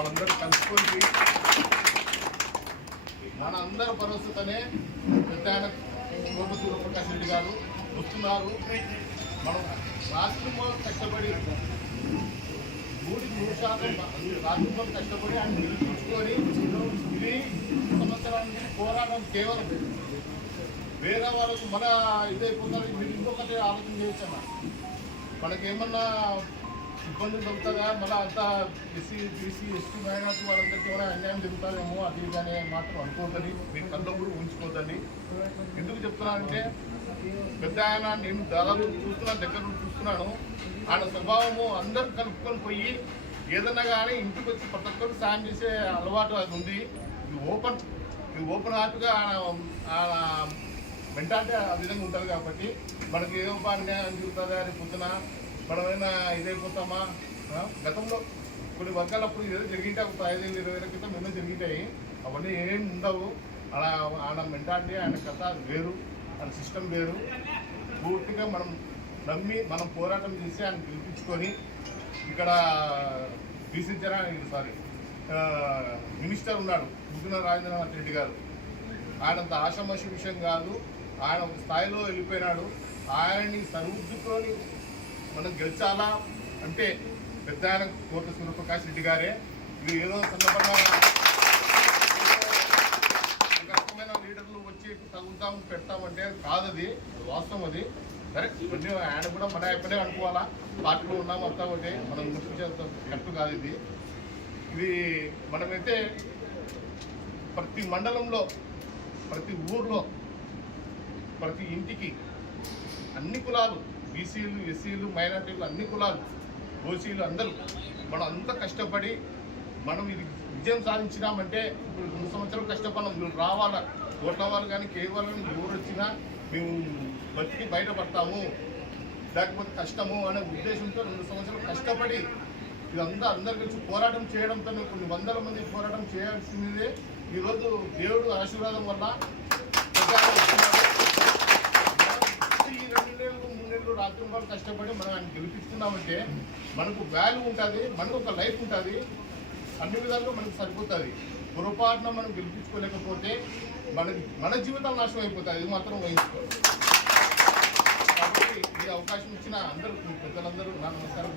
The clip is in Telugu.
వాళ్ళందరూ కలుసుకొని మన అందరి భరోసాతోనే పెద్ద ఆయన కోట సూర్యప్రకాష్ రెడ్డి గారు వస్తున్నారు. మనం రాష్ట్రంలో కష్టపడి మూడు మూడు శాతం రాష్ట్రంలో కష్టపడి ఆయన నిలిపించుకొని ఇది సంవత్సరానికి పోరాటం కేవలం వేరే వాళ్ళకు మన ఇదైపోతారు మీరు ఇంకొకటి ఆలోచన చేయొచ్చా మనకేమన్నా ఇబ్బందులు దొరుకుతుందా? మళ్ళీ అంతా ఎస్సీ బీసీ ఎస్టీ మైనార్టీ వాళ్ళందరికీ కూడా అన్యాయం జరుగుతారేమో అది ఇది మాత్రం అనుకోవద్దని మీ కళ్ళ కూడా ఉంచుకోవద్దండి ఎందుకు చెప్తున్నానంటే పెద్ద ఆయన నేను దాదాపు చూస్తున్నాను దగ్గర నుండి చూస్తున్నాను. ఆయన స్వభావము అందరు కలుపుకొని పోయి ఏదన్నా కానీ ఇంటికి వచ్చి ప్రతి ఒక్కరు సాయం చేసే అలవాటు అది ఉంది. ఇది ఓపెన్ ఇది ఓపెన్ హార్ట్గా ఆయన మెంటాలిటీ ఆ విధంగా ఉంటుంది కాబట్టి మనకి ఏదో అని జరుగుతుందా అని పొద్దున మనమైనా ఇదైపోతామా? గతంలో కొన్ని వర్గాలప్పుడు ఏదో జరిగింటే ఒక ఐదు ఇరవై ఏళ్ళ క్రితం ఎన్నో జరిగింటాయి. అవన్నీ ఏం ఉండవు. అలా ఆయన మెంటాలిటీ ఆయన కథ అది వేరు. ఆయన సిస్టమ్ వేరు. పూర్తిగా మనం నమ్మి మనం పోరాటం చేసి ఆయన గెలిపించుకొని ఇక్కడ బీసీ జన సారీ మినిస్టర్ ఉన్నాడు బుద్ధున రాజేంద్రనాథ్ రెడ్డి గారు. ఆయనంత ఆశమశ విషయం కాదు. ఆయన ఒక స్థాయిలో వెళ్ళిపోయినాడు. ఆయన్ని సరిదిద్దుకొని మనం గెలిచాలా అంటే పెద్ద ఆయన కోట సూర్యప్రకాష్ రెడ్డి గారే. ఇది ఏదో సందర్భంగా రకమైన లీడర్లు వచ్చి తగ్గుతాం పెడతామంటే కాదు అది వాస్తవం అది. సరే కొంచెం ఆయన కూడా మన ఎప్పుడే అనుకోవాలా? పార్టీలో ఉన్నాం అంతా ఒకటి మనం విమర్శించేంత కరెక్ట్ కాదు ఇది. ఇది మనమైతే ప్రతి మండలంలో ప్రతి ఊర్లో ప్రతి ఇంటికి అన్ని కులాలు బీసీలు ఎస్సీలు మైనార్టీలు అన్ని కులాలు ఓసీలు అందరూ మనం అంతా కష్టపడి మనం ఇది విజయం సాధించినామంటే ఇప్పుడు రెండు సంవత్సరాలు కష్టపడినాం మీరు రావాలా? ఓట్ల వాళ్ళు కానీ కేవలం ఎవరు వచ్చినా మేము బతికి బయటపడతాము. లేకపోతే కష్టము అనే ఉద్దేశంతో రెండు సంవత్సరాలు కష్టపడి ఇదంతా అందరు కలిసి పోరాటం చేయడంతో కొన్ని వందల మంది పోరాటం చేయాల్సిందే. ఈరోజు దేవుడు ఆశీర్వాదం వల్ల ఈ రెండు నెలలు మూడు రాత్రి కష్టపడి మనం ఆయన గెలిపిస్తున్నామంటే మనకు వాల్యూ ఉంటుంది మనకు ఒక లైఫ్ ఉంటుంది. అన్ని విధాలుగా మనకు సరిపోతుంది. పొరపాటున మనం గెలిపించుకోలేకపోతే మన మన జీవితం నాశనం అయిపోతుంది ఇది మాత్రం వహించుకోవాలి కాబట్టి ఈ అవకాశం ఇచ్చిన అందరూ పెద్దలందరూ నా నమస్కారం.